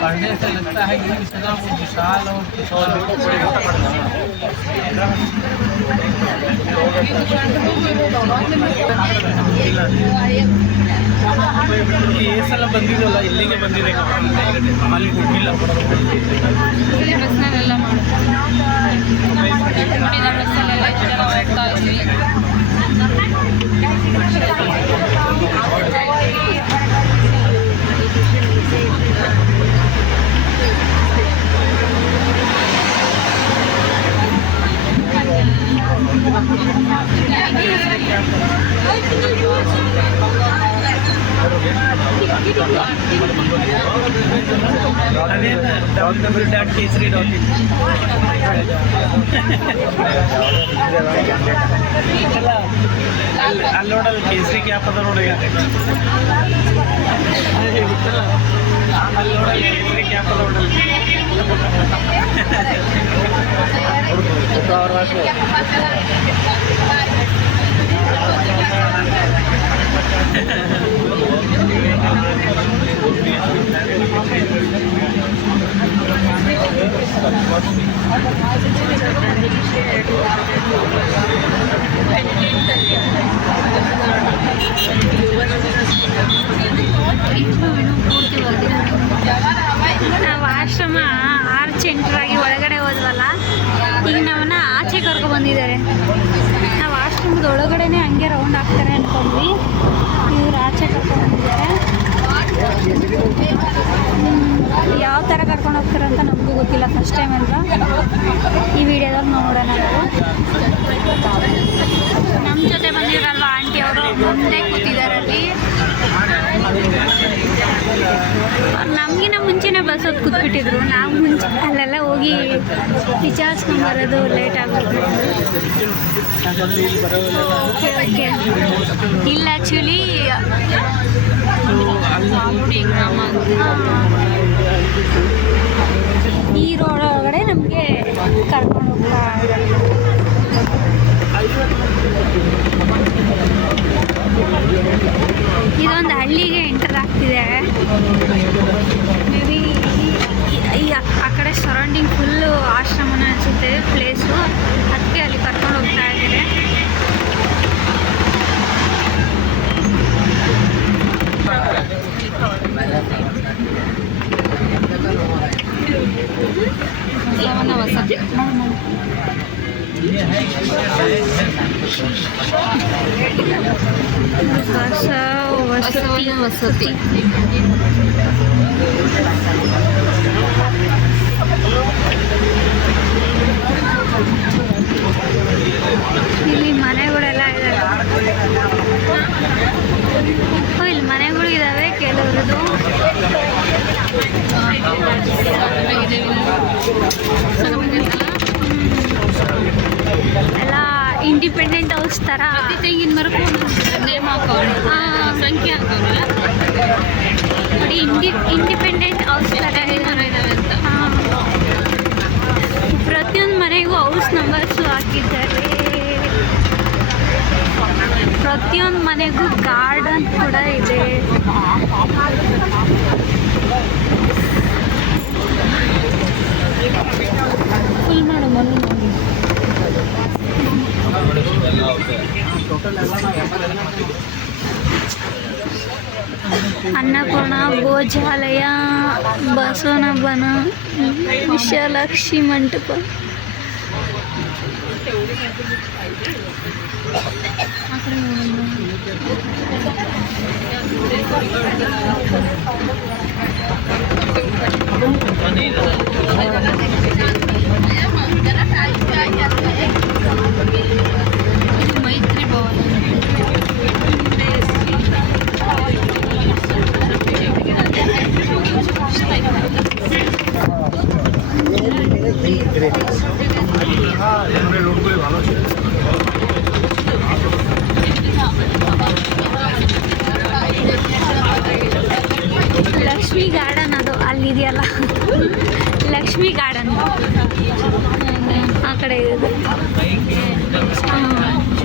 पढ़ने से लगता है कि इतना विशाल और ಈ ಸಲ ಬಂದಿದ್ದಲ್ಲ ಇಲ್ಲಿಗೆ ಬಂದಿದೆ ಅಲ್ಲಿ ಹೋಗಿಲ್ಲ ಬಸ್ನಲ್ಲೆಲ್ಲ ಅದೇ www.kesari.in ಅಲ್ಲಿ ನೋಡಲ್ಲ ಕೇಸರಿ ಕ್ಯಾಪ್ ಅದ ನೋಡಿ ಅಲ್ಲಿ ನೋಡಲ್ಲ ಕೇಸರಿ ಕ್ಯಾಪ್ ಅದ ನೋಡಲ್ಲ ನಾವು ಆಶ್ರಮ ಆರ್ಚ್ ಎಂಟ್ರಾಗಿ ಒಳಗಡೆ ಹೋದ್ವಲ್ಲ, ಈಗ ನಮ್ಮನ್ನ ಆಚೆ ಕರ್ಕೊ ಬಂದಿದ್ದಾರೆ. ನಾವು ಆಶ್ರಮದ ಒಳಗಡೆನೆ ಹಂಗೆ ರೌಂಡ್ ಹಾಕ್ತಾರೆ ಅನ್ಕೊಂಡ್ವಿ, ಇವ್ರು ಆಚೆ ಕರ್ಕೊಂಡು ಬಂದಿದ್ದಾರೆ. ಯಾವ ಥರ ಕರ್ಕೊಂಡು ಹೋಗ್ತಾರೆ ಅಂತ ನಮಗೂ ಗೊತ್ತಿಲ್ಲ, ಫಸ್ಟ್ ಟೈಮ್ ಅಲ್ವಾ. ಈ ವಿಡಿಯೋದಲ್ಲಿ ನೋಡೋಣ. ನಮ್ಮ ಜೊತೆ ಬಂದಿರಲ್ವ ಆಂಟಿ ಅವರು ಮುಂದೆ ಕೂತಿದ್ದಾರಲ್ಲಿ. ನಮಗಿನ್ನ ಮುಂಚೆನೇ ಬಸ್ಸಲ್ಲಿ ಕೂತ್ಬಿಟ್ಟಿದ್ರು. ನಾವು ಮುಂಚೆ ಅಲ್ಲೆಲ್ಲ ಹೋಗಿ ವಿಚಾರಿಸ್ಕೊಂಬರೋದು ಲೇಟ್ ಆಗುತ್ತೆ. Okay okay. ಇಲ್ಲ ಆ್ಯಕ್ಚುಲಿ ಈ ರೋಡ್ ಒಳಗಡೆ ನಮಗೆ ಕರ್ಕೊಂಡು ಹೋಗ್ತಾ ಇದ್ದಾರೆ. ಇದೊಂದು ಹಳ್ಳಿಗೆ ಎಂಟರ್ ಆಗ್ತಿದೆ. ಮೇ ಬಿ ಆ ಕಡೆ ಸರೌಂಡಿಂಗ್ ಫುಲ್ಲು ಆಶ್ರಮನ ಅನಿಸುತ್ತೆ ಪ್ಲೇಸು, ಅದಕ್ಕೆ ಅಲ್ಲಿ ಕರ್ಕೊಂಡು ಹೋಗ್ತಾ ಇದ್ದಾರೆ. ವಸತಿ ವಸತಿ ಇಲ್ಲಿ ಮನೆಗಳೆಲ್ಲ ಇದಾವೆ. ಇಲ್ಲಿ ಮನೆಗಳು ಇದ್ದಾವೆ ಕೆಲವ್ರದ್ದು. ಎಲ್ಲ ಇಂಡಿಪೆಂಡೆಂಟ್ ಹೌಸ್ ಥರ ತೆಂಗಿನ ಮರಕ್ಕೂ ನೇಮ್ ಹಾಕೋರು, ಸಂಖ್ಯೆ ಹಾಕೋರಲ್ಲ ನೋಡಿ. ಇಂಡಿಪೆಂಡೆಂಟ್ ಹೌಸ್ ಥರ ಮರ ಇದ್ದಾವೆ ಅಂತ. ಪ್ರತಿಯೊಂದು ಮನೆಗೂ ಹೌಸ್ ನಂಬರ್ಸು ಹಾಕಿದ್ದಾರೆ. ಪ್ರತಿಯೊಂದು ಮನೆಗೂ ಗಾರ್ಡನ್ ಕೂಡ ಇದೆ. ಫುಲ್ ಮಾಡು ಮಣ್ಣು ನೋಡಿ. ಅನ್ನಪೂರ್ಣ ಭೋಜಾಲಯ, ಬಸವನಬನ, ವಿಶಾಲಾಕ್ಷಿ ಮಂಟಪ. ಮೈತ್ರಿ ಭವನ. ಲಕ್ಷ್ಮಿ ಗಾರ್ಡನ್ ಅದು ಅಲ್ಲಿದೆಯಲ್ಲ, ಲಕ್ಷ್ಮಿ ಗಾರ್ಡನ್ ಆ ಕಡೆ ಇದೆ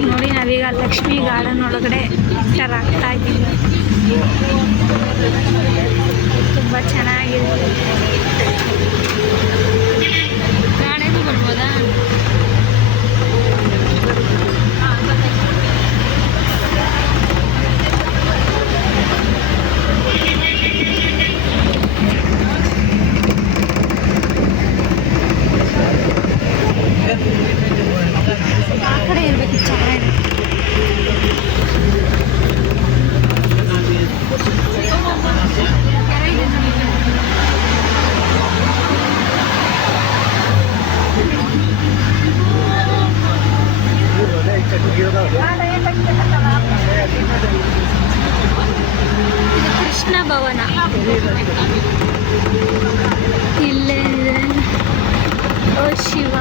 ನೋಡಿ. ನಾವೀಗ ಲಕ್ಷ್ಮಿ ಗಾರ್ಡನ್ ಒಳಗಡೆ ಎಂಟರ್ ಆಗ್ತಾ ಇದ್ದೀವಿ. ತುಂಬ ಚೆನ್ನಾಗಿದೆ. ಗಾಡಿಗೂ ಬರ್ಬೋದಾ? ಆ ಕಡೆ ಇರಬೇಕು, ಚೆನ್ನಾಗಿದೆ. ಇದು ಕೃಷ್ಣ ಭವನ. ಇಲ್ಲೇ ಇದೆ. ಓ ಶಿವ.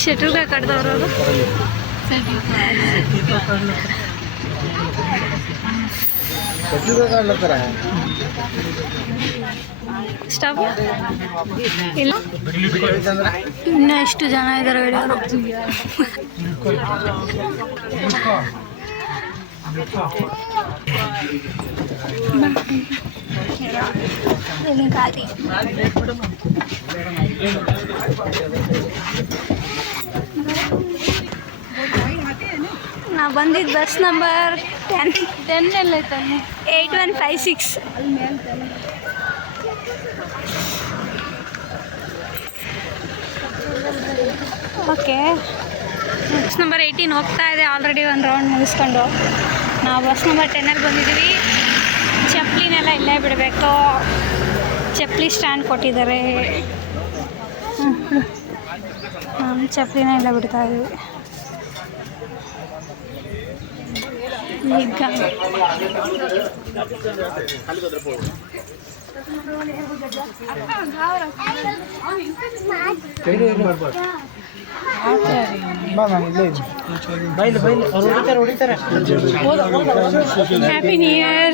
ಶೆಟ್ರುಗ ಕಡ್ದವ್ರು ಅವರು. ಸ್ಟಾಪ್ ಇಲ್ಲ, ಇನ್ನೂ ಎಷ್ಟು ಜನ ಇದ್ದಾರೆ ಹಿಡಿಯೋರು. ನಾವು ಬಂದಿದ್ದು ಬಸ್ ನಂಬರ್ 10 ಎಲ್ಲ ಐತಾನೆ 8156. ಓಕೆ, ಬಸ್ ನಂಬರ್ 18 ಹೋಗ್ತಾ ಇದೆ. ಆಲ್ರೆಡಿ ಒಂದು ರೌಂಡ್ ಮುಗಿಸ್ಕೊಂಡು ನಾವು ಬಸ್ ನಂಬರ್ 10 ಬಂದಿದ್ದೀವಿ. ಚಪ್ಪಲಿನೆಲ್ಲ ಇಲ್ಲೇ ಬಿಡಬೇಕು. ಚಪ್ಪಲಿ ಸ್ಟ್ಯಾಂಡ್ ಕೊಟ್ಟಿದ್ದಾರೆ. ಚಪ್ಪಲಿನ ಎಲ್ಲ ಬಿಡ್ತಾ ಇದ್ದೀವಿ. ಈಗ happy new year.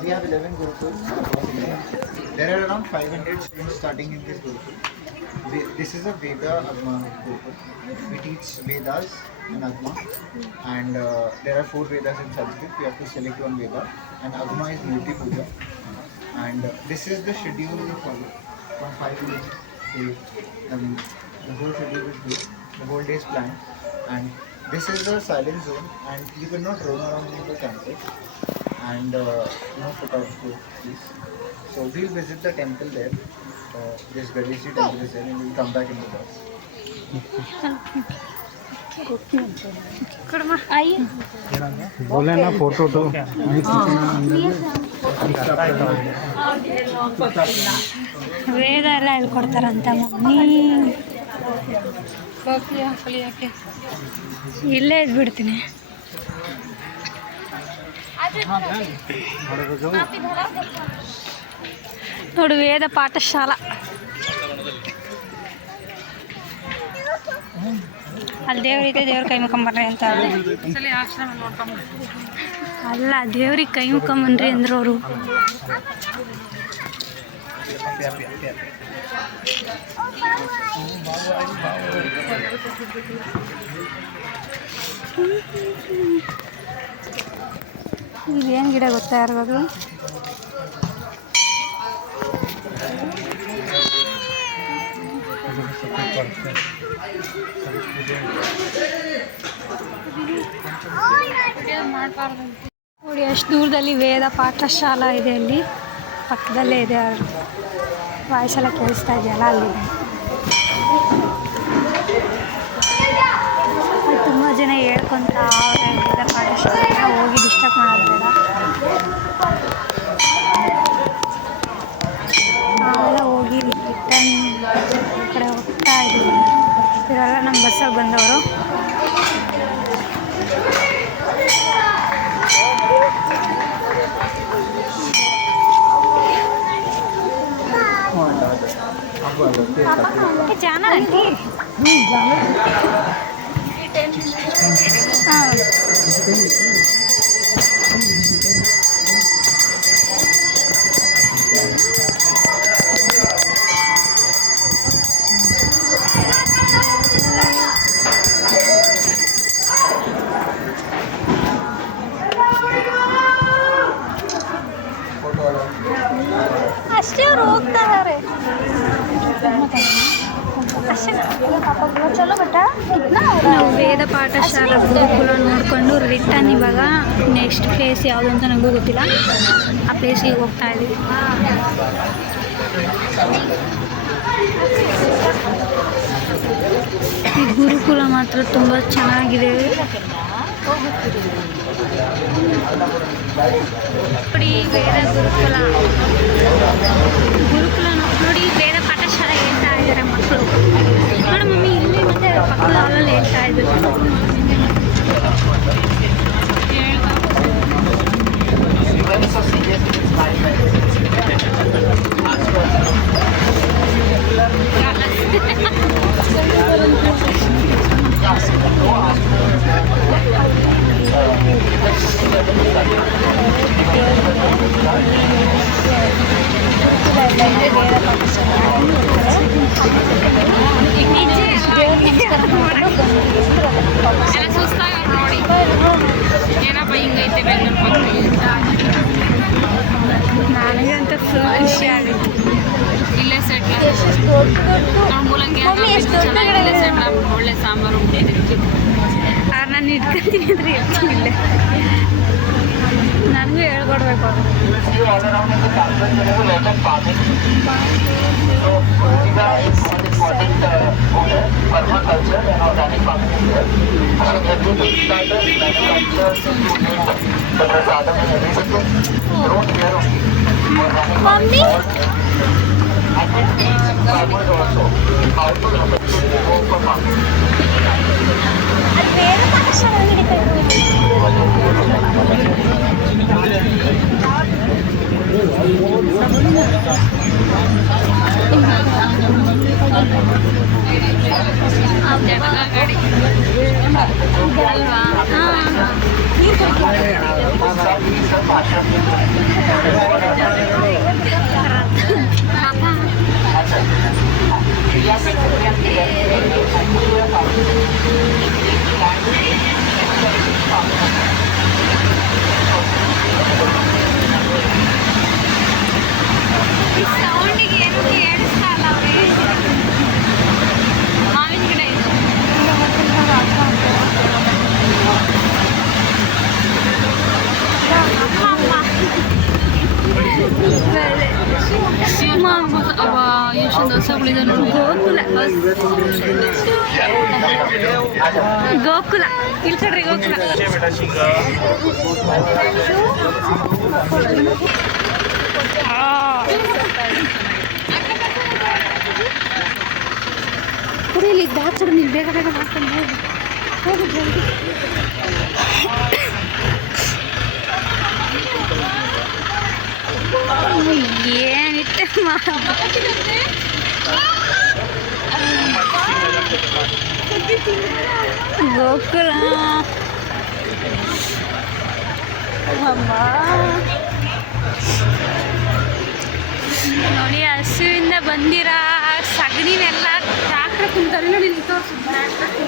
We have 11 Gurukuls. There are around 500 students starting in this Gurukul. This is a Veda Agma Gurukul. We teach Vedas and Agma, and there are 4 Vedas in Sanskrit. We have to select one Veda, and Agma is Murti Puja. And this is the schedule we follow from 5 days to 8. The whole schedule is good. The whole day is planned, and this is the silent zone, and you cannot roam around in the campus and no put out food, please. So we'll visit the temple there. This Ganeshi temple is there, and we'll come back in the bus. बोले ना photo तो ವೇದ ಎಲ್ಲ ಹೇಳ್ಕೊಡ್ತಾರಂತ mummy. ಇಲ್ಲೇ ಇದ್ಬಿಡ್ತೀನಿ. ನೋಡು, ವೇದ ಪಾಠಶಾಲಾ. ಅಲ್ಲಿ ದೇವ್ರಿಗೆ ದೇವ್ರ ಕೈ ಮುಖಂಬರ್ರಿ ಅಂತ. ಅಲ್ಲ, ದೇವ್ರಿಗೆ ಕೈ ಮುಖಂಬನ್ರಿ ಅಂದ್ರು ಅವರು. ಇದೇನು ಗಿಡ ಗೊತ್ತಾ ಯಾರಿಗಾದ್ರು? ನೋಡಿ ಅಷ್ಟು ದೂರದಲ್ಲಿ ವೇದ ಪಾಠಶಾಲಾ ಇದೆ, ಅಲ್ಲಿ ಪಕ್ಕದಲ್ಲೇ ಇದೆ. ವಾಯ್ಸ್ ಎಲ್ಲ ಕೇಳಿಸ್ತಾ ಇದೆಯಲ್ಲ, ಅಲ್ಲಿದೆ. ತುಂಬ ಜನ ಹೇಳ್ಕೊಂತ ಅವರೇ ವೇದ ಪಾಠಶಾಲೆನ ಹೋಗಿ ಡಿಸ್ಟರ್ಬ್ ಮಾಡೋದು ಬೇಡ. ನಾವೆಲ್ಲ ಹೋಗಿ ರಿಟರ್ನ್ ಕಡೆ ಹೋಗ್ತಾ ಇದ್ದೀವಿ. ಇವರೆಲ್ಲ ನಮ್ಮ ಬಸ್ಸಲ್ಲಿ ಬಂದವರು. जाना आंटी? हाँ ಅಷ್ಟೇ ಅವ್ರು ಹೋಗ್ತಾ ಇದ್ದಾರೆ. ನಾವು ವೇದ ಪಾಠಶಾಲಾ ಗುರುಕುಲ ನೋಡಿಕೊಂಡು ರಿಟರ್ನ್ ಇವಾಗ ನೆಕ್ಸ್ಟ್ ಪ್ಲೇಸ್ ಯಾವುದು ಅಂತ ನನಗೂ ಗೊತ್ತಿಲ್ಲ, ಆ ಪ್ಲೇಸಿಗೆ ಹೋಗ್ತಾ ಇದ್ದೀವಿ. ಈ ಗುರುಕುಲ ಮಾತ್ರ ತುಂಬ ಚೆನ್ನಾಗಿದೆ. ನೋಡಿ ವೇದ ಗುರುಕುಲ ನೋಡಿ, ವೇದ ಪಾಠಶಾಲೆ ಹೇಳ್ತಾ ಇದ್ದಾರೆ ಮಕ್ಕಳು. ನೋಡಿ ಮಮ್ಮಿ, ಇಲ್ಲಿ ಮತ್ತೆ ಪಕ್ಕದ ಹಾಲಲ್ಲಿ ಹೇಳ್ತಾ ಇದ್ರು. ನನಗಂತ ಫುಲ್ ಖುಷಿ ಆಗುತ್ತೆ. ಇಲ್ಲೇ ಸೆಟ್ಲ್ ನಾವು ಮೂಲಂಗಿ ಒಳ್ಳೆ ಸಾಂಬಾರು ನಾನು ಇಟ್ಕೊತೀನಿ ಅಂದರೆ ಇರ್ತೀನಿಲ್ಲ. ನನಗೂ ಹೇಳ್ಕೊಡ್ಬೇಕು. ಮಮ್ಮಿ ಸೌಂಡಿಗೆ ಏನು ಕೇಳಿಸ್ತಾ ಇಲ್ಲ ಅವ್ರಿಗೆ. ಮಾವಿನ ಗಿಡ ಇದೆ. ಎಷ್ಟು ದೋಸೆಗಳಿದೆ ನೋಡಿ. ಗೋಕುಲ ಇಲ್ಲಿ ಕಡ್ರಿ, ಗೋಕುಲ. ಕುಡಿ ಇಲ್ಲಿ ಹಾಕ್ಬಿಡು, ನೀನು ಬೇಗ ಬೇಗ ಮಾಡ್ಕೊಂಡು ಹೋಗಿ ಹೋಗಿ ಜಲ್ದಿ. ಏನಿತ್ತೆ ಗೋಕುಲ ಅಮ್ಮ. ನೋಡಿ ಹಸುವಿಂದ ಬಂದಿರೋ ಸಗಣಿನೆಲ್ಲ ಟ್ರ್ಯಾಕ್ಟ್ರ್ ತುಂಬ್ತಾರೆ ನೋಡಿ,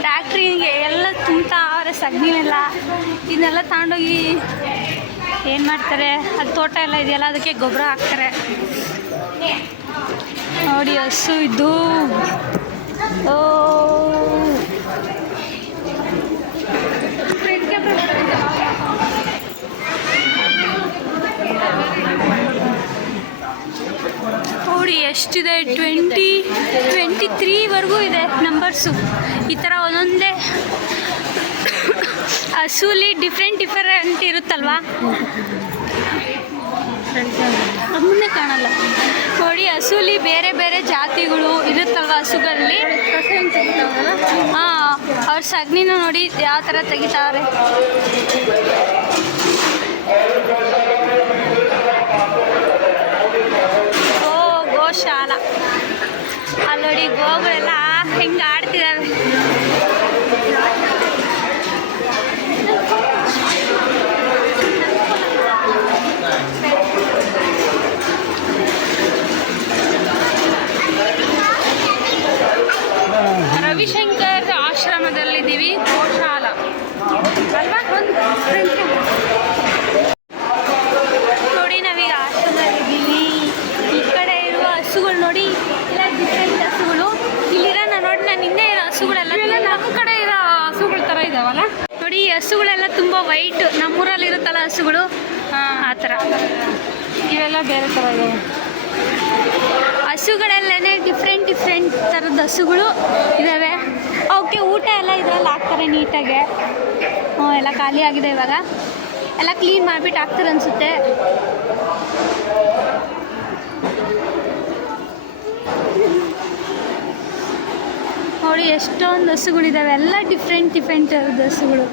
ಟ್ರ್ಯಾಕ್ಟ್ರಿಗೆ ಎಲ್ಲ ತುಂಬ್ತಾವ್ರೆ ಸಗಣಿನೆಲ್ಲ. ಇದನ್ನೆಲ್ಲ ತಗೊಂಡೋಗಿ ಏನು ಮಾಡ್ತಾರೆ, ಅದು ತೋಟ ಎಲ್ಲ ಇದೆಯಲ್ಲ ಅದಕ್ಕೆ ಗೊಬ್ಬರ ಹಾಕ್ತಾರೆ. ನೋಡಿ ಹಸು ಇದು. ಓ ನೋಡಿ ಎಷ್ಟಿದೆ, 23ವರೆಗೂ ಇದೆ ನಂಬರ್ಸು. ಈ ಥರ ಒಂದೊಂದೇ ಹಸುಲಿ ಡಿಫ್ರೆಂಟ್ ಇರುತ್ತಲ್ವಾ, ಮುಂದೆ ಕಾಣಲ್ಲ ನೋಡಿ. ಹಸುಲಿ ಬೇರೆ ಬೇರೆ ಜಾತಿಗಳು ಇರುತ್ತಲ್ವ ಹಸುಗಳಲ್ಲಿ. ಹಾಂ, ಅವ್ರ ಸಗಣಿನ ನೋಡಿ ಯಾವ ಥರ ತೆಗಿತಾರೆ. ಓ ಗೋಶಾಲ, ಅಲ್ಲಿ ನೋಡಿ ಗೋಗಳೆಲ್ಲ ಹೆಂಗೆ ಆಡ್ತಿದ್ದಾವೆ. ರವಿಶಂಕರ್ ಆಶ್ರಮದಲ್ಲಿದ್ದೀವಿ, ಗೋಶಾಲ ಅಲ್ವಾ. ನೋಡಿ ನಾವೀಗ ಆಶ್ರಮದಲ್ಲಿದ್ದೀವಿ. ಈ ಕಡೆ ಇರುವ ಹಸುಗಳು ನೋಡಿ, ಇಲ್ಲ ಡಿಫ್ರೆಂಟ್ ಹಸುಗಳು. ಇಲ್ಲಿರೋ ನೋಡಿ, ನಾನು ಹಿಂದೆ ಇರೋ ಹಸುಗಳೆಲ್ಲ ನಮ್ಮ ಕಡೆ ಇರೋ ಹಸುಗಳ ಥರ ಇದಾವಲ್ಲ ನೋಡಿ. ಈ ಹಸುಗಳೆಲ್ಲ ತುಂಬ ವೈಟ್, ನಮ್ಮೂರಲ್ಲಿ ಇರುತ್ತಲ್ಲ ಹಸುಗಳು, ಆ ಥರ. ಇವೆಲ್ಲ ಬೇರೆ ಥರ ಇದಾವೆ. ಹಸುಗಳಲ್ಲೇ ಡಿಫ್ರೆಂಟ್ ಥರದ ಹಸುಗಳು ಇದ್ದಾವೆ. ಅವಕ್ಕೆ ಊಟ ಎಲ್ಲ ಇದರಲ್ಲಿ ಹಾಕ್ತಾರೆ ನೀಟಾಗೆ. ಎಲ್ಲ ಖಾಲಿ ಆಗಿದೆ ಇವಾಗ, ಎಲ್ಲ ಕ್ಲೀನ್ ಮಾಡಿಬಿಟ್ಟು ಹಾಕ್ತಾರೆ ಅನಿಸುತ್ತೆ. ನೋಡಿ ಎಷ್ಟೊಂದು ಹಸುಗಳಿದ್ದಾವೆ, ಎಲ್ಲ ಡಿಫ್ರೆಂಟ್ ಥರದ ಹಸುಗಳು.